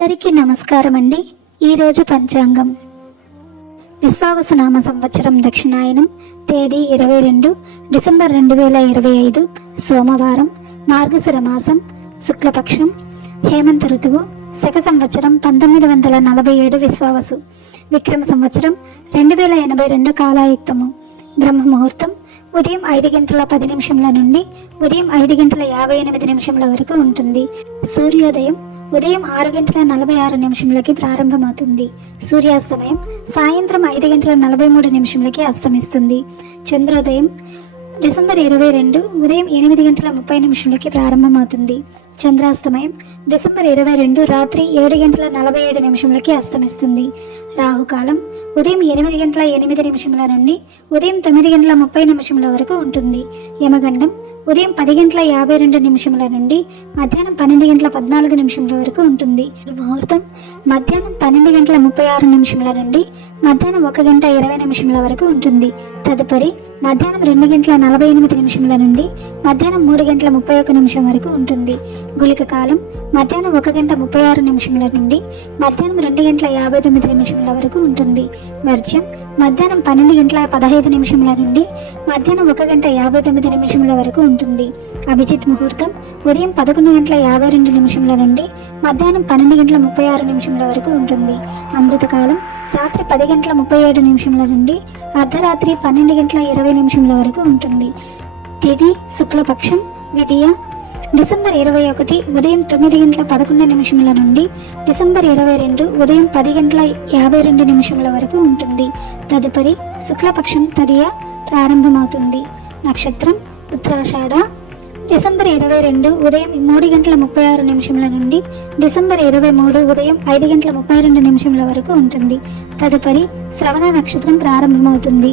అందరికీ నమస్కారం అండి. ఈరోజు పంచాంగం విశ్వావసనామ సంవత్సరం దక్షిణాయనం తేదీ 22 డిసెంబర్ 2025 సోమవారం, మార్గశిర మాసం, శుక్లపక్షం, హేమంత ఋతువు, శక సంవత్సరం 1947 విశ్వావసు, విక్రమ సంవత్సరం 2082 కాలాయుక్తము. బ్రహ్మ ముహూర్తం ఉదయం 5:10 నుండి ఉదయం 5:58 వరకు ఉంటుంది. సూర్యోదయం ఉదయం 6:46 ప్రారంభమవుతుంది. సూర్యాస్తమయం సాయంత్రం 5:43 అస్తమిస్తుంది. చంద్రోదయం డిసెంబర్ 22 ఉదయం 8:30 ప్రారంభమవుతుంది. చంద్రాస్తమయం డిసెంబర్ 22 రాత్రి 7:47 అస్తమిస్తుంది. రాహుకాలం ఉదయం 8:08 నుండి ఉదయం 9:30 వరకు ఉంటుంది. యమగండం ఉదయం 10:52 నుండి మధ్యాహ్నం 12:14 వరకు ఉంటుంది. ముహూర్తం మధ్యాహ్నం 12:36 నుండి మధ్యాహ్నం 1:20 వరకు ఉంటుంది. తదుపరి మధ్యాహ్నం 2:48 నుండి మధ్యాహ్నం 3:31 వరకు ఉంటుంది. గుళిక కాలం మధ్యాహ్నం 1:36 నుండి మధ్యాహ్నం 2:59 వరకు ఉంటుంది. వర్జ్యం మధ్యాహ్నం 12:15 నుండి మధ్యాహ్నం 1:59 వరకు ఉంటుంది. అభిజిత్ ముహూర్తం ఉదయం 11:52 నుండి మధ్యాహ్నం 12:36 వరకు ఉంటుంది. అమృతకాలం రాత్రి 10:37 నుండి అర్ధరాత్రి 12:20 వరకు ఉంటుంది. తిథి శుక్లపక్షం, విధియ డిసెంబర్ 21 ఉదయం 9:11 నుండి డిసెంబర్ 22 ఉదయం 10:52 వరకు ఉంటుంది. తదుపరి శుక్లపక్షం తదియ ప్రారంభమవుతుంది. నక్షత్రం ఉత్తరాషాఢ డిసెంబర్ 22 ఉదయం 3:36 నుండి డిసెంబర్ 23 ఉదయం 5:32 వరకు ఉంటుంది. తదుపరి శ్రవణ నక్షత్రం ప్రారంభమవుతుంది.